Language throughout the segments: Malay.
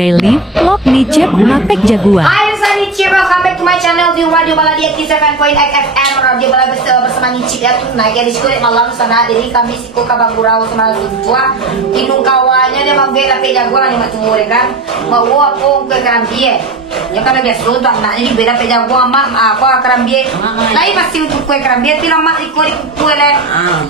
Daily Vlog Nicep Hapek Jaguar. Hai saya Nicep, welcome back to my channel di Radio Baladia Kisah Point FM Radio Baladia bersama Nicep ya tuh naik di sekolah malam sana. Jadi kami siku kabagurau sama tua inung kawannya dia mau bela pe jaguar ni matu kan mau apa ke karambie ya kan biasa tuh anaknya di bela pe jaguar mak apa karambie lain pasti untuk kue karambie tidak mak ikut kue le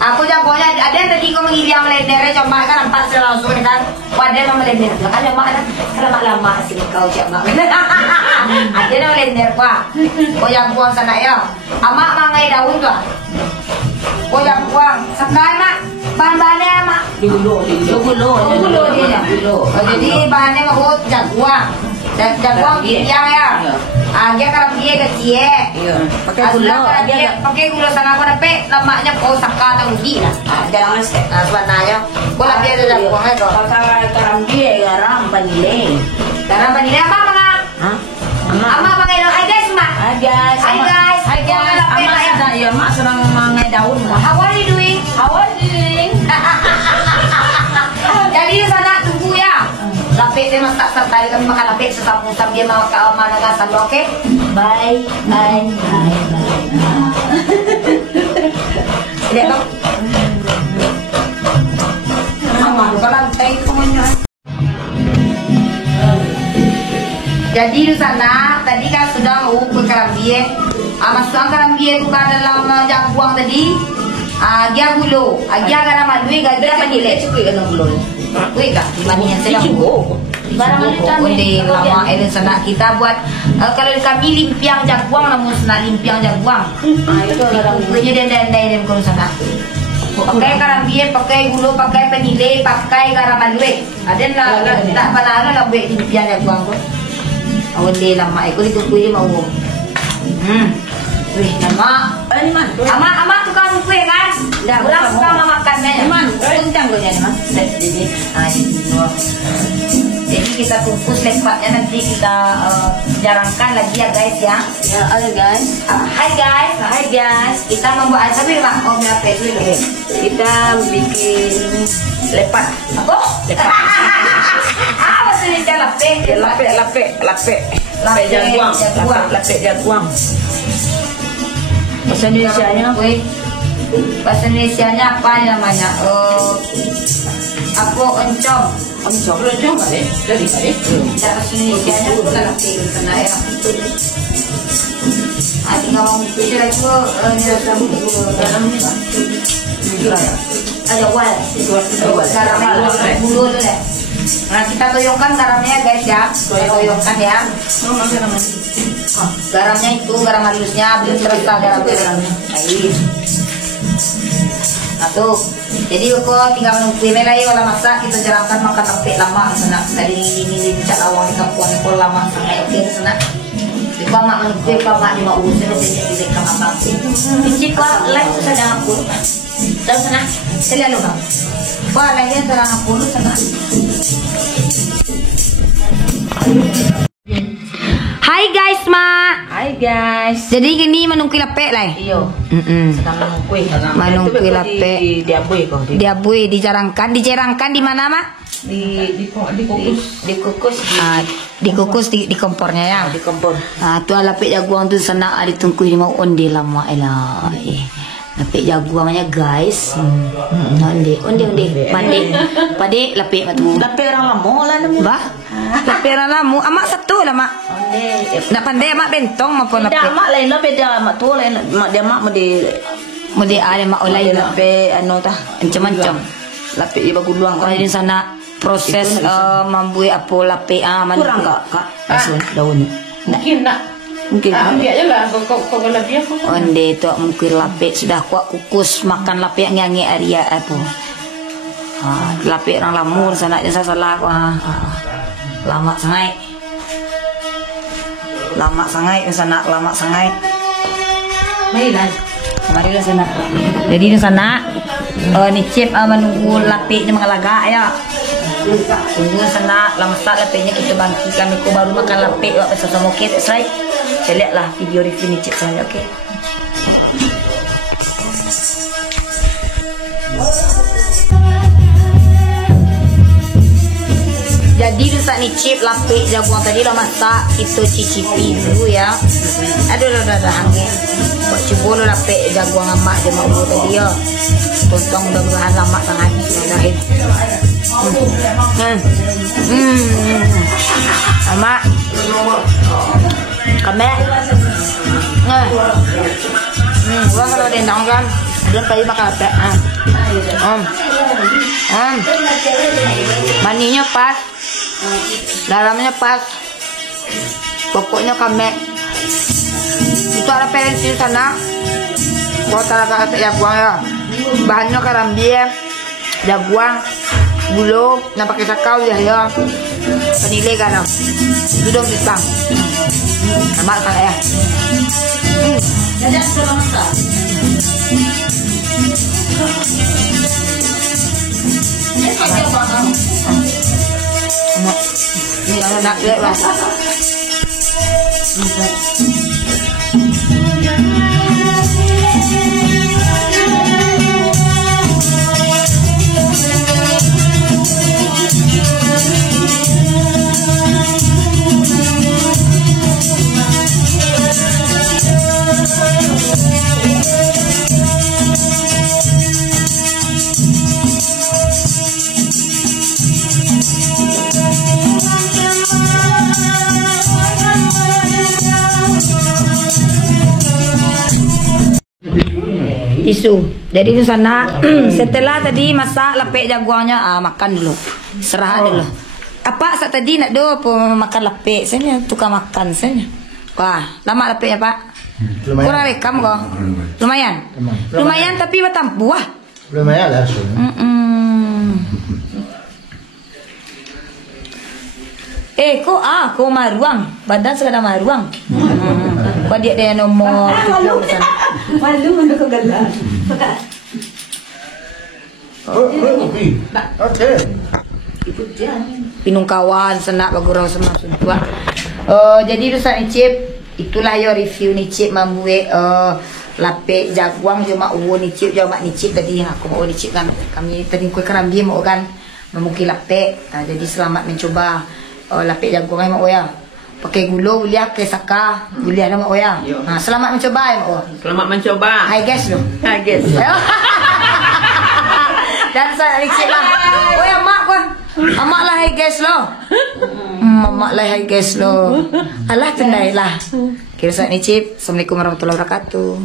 aku jagonya ada yang tadi kau mengilang lender cuma kan empat langsung kan wadah nama lender ada mak ada lama sih kau cakap ada nama lender pak kau yang buang sana ya amak mangai daun tuh kau yang buang sekarang mak bahan-bahannya mak dulu dia jadi bahannya mau jaguang yang ya dia kalau dia kecil pakai gula sangat pada pe lemaknya kau saka tak uji lah jangan sebenarnya kau lebih ada jaguangnya kau garam dia garam vanilin apa ama pakai hai guys mak hai guys ama ya mak senang mangai daun how are you doing jadi di sana tunggu ya lapik dia masak tadi kami makan lapik sesam-sesam dia mau ke mana gasan oke bye tidak dong mama lupa lantai semuanya. Jadi di sana tadi kan sudah mau ke karambie, masukkan karambie bukan dalam jaguang tadi, dia gulu, dia garam malui, dia panile, cukup kan gulu, cukup kan, mana yang sedang barang malui lama ini sana kita buat kalau kami limpiang jaguang, namun sana limpiang jaguang, itu punya dan kalau sana. Pakai karambie, pakai gulu, pakai panile, pakai garam malui, ada nak panalo lah buat limpiang jaguang tu. Awal dia lama ikut itu kue mau. Wih, nama. Ini man. Ama tukang kue kan? Dah, orang suka makannya. Man, kencang loh ya man. Jadi, jadi kita kukus lepatnya nanti kita jarangkan lagi ya guys ya. Ya, halo guys. Hai guys. Kita membuat apa mak? Oh, apa dulu? Kita bikin lepat. Apa? Lepat. Apa sih Lapik jaguang. Bahasa Indonesianya bahasa Indonesianya apa namanya? Aku oncom kali. Dari kali. Bahasa Indonesianya bukan lapik sana ya. Tinggal mau bicara itu dalam ada wal garamnya bulu deh. Nah kita toyongkan garamnya guys ya, toyongkan ya. Garamnya itu garam halusnya belum terasa garamnya. Nah tuh, jadi kok tinggal menunggu lagi kalau masak kita jarangkan makan sampai lama sana. Tadi ini cak lawang di kampung itu lama sangat oke sana. Jika mak menunggu mak di mau urusan jadi kamar bangku. Jika live sudah dalam pun, terus sana saya lihat bang. Wah live dalam pun sana. Hai guys, mak. Hai guys. Jadi gini menunggu lapek lah. Iyo. Sedang menunggu lapik. Diabui, dijarangkan di mana mak? Dikukus di kompornya ya. Di kompor. Tu lapik jaguang tu sana ditunggu ini mau onde lama elah. Lapik jaguangnya guys. Onde. Pade lapik matu. Lapik orang lama lah namu. Bah. Lapik orang lama. Amak satu lah mak. Nak pandai mak bentong maupun lapik. Dah mak lain lah beda mak tu lain. Mak dia mak Mudi ada mak oleh lapik anu tah macam-macam. Lapik dia bagus luang. Kalau di sana proses membuat apa lapik kurang kak daun. Mungkin nak. Mungkin. Ambil aja lah kau lebih aku. Onde tu mungkin lapik sudah kuat kukus makan lapik nyanyi Arya apa. Lapik orang lamur sana jasa salah lama sangat. Marilah sana. Jadi di sana Nicep menunggu lapiknya mengalagak ya. Tunggu sana lama tak lapiknya kita bangkit kami ko baru makan lapik waktu sama kita saya lihatlah video review Nicep saya oke. Jadi rusak nih chip lapik jagung tadi lah masak kita cicipi dulu ya. Aduh dah hangat. Buat coba lo lapik jagung amak dia mak dulu tadi ya. Potong mudah-mudahan lama sangat lahir. Amak. Kamek. Gua kalau dendang kan belum tadi makan lapik. Maninya pas, dalamnya pas, pokoknya kamek. Itu ada perensi di sana. Gua taruh ke jagung ya. Bahannya karambie, jagung, gula, nak pakai sakau ya. Penilai kan? Duduk di tang. Amat tak ya. Jadi sudah masak. Ini anak lihat lah. Tisu. Jadi di sana setelah tadi masak lapik jaguangnya makan dulu. Serah dulu. Apa saat tadi nak do makan lapik saya tukang makan saya. Wah, lama lapiknya, Pak. Lumayan. Kurang rekam kok. Lumayan. Lumayan tapi batang buah. Lumayan lah. Kok maruang. Badan sekadar maruang. Kok dia nomor. Malu ko galan. Okay. Pinung kawan senak bagurang sama sudah. Jadi rusak nicip itulah yo review nicip membuat lapik jaguang cuma nicip cuma nicip tadi aku mau nicip kan kami tadi kue kerambi mau kan memukil lapik. Jadi selamat mencoba lapik jaguang mau ya. Pakai gula, uliah, ke saka, uliah nama ya. Selamat mencoba ya mak. Selamat mencoba. Hai guys lo. Hai guys. Dan saya licik lah. Oh ya mak kau. Amak lah hai guys lo. Amak lah hai guys lo. Alah tendai lah. Kira saya nicip. Assalamualaikum warahmatullahi wabarakatuh.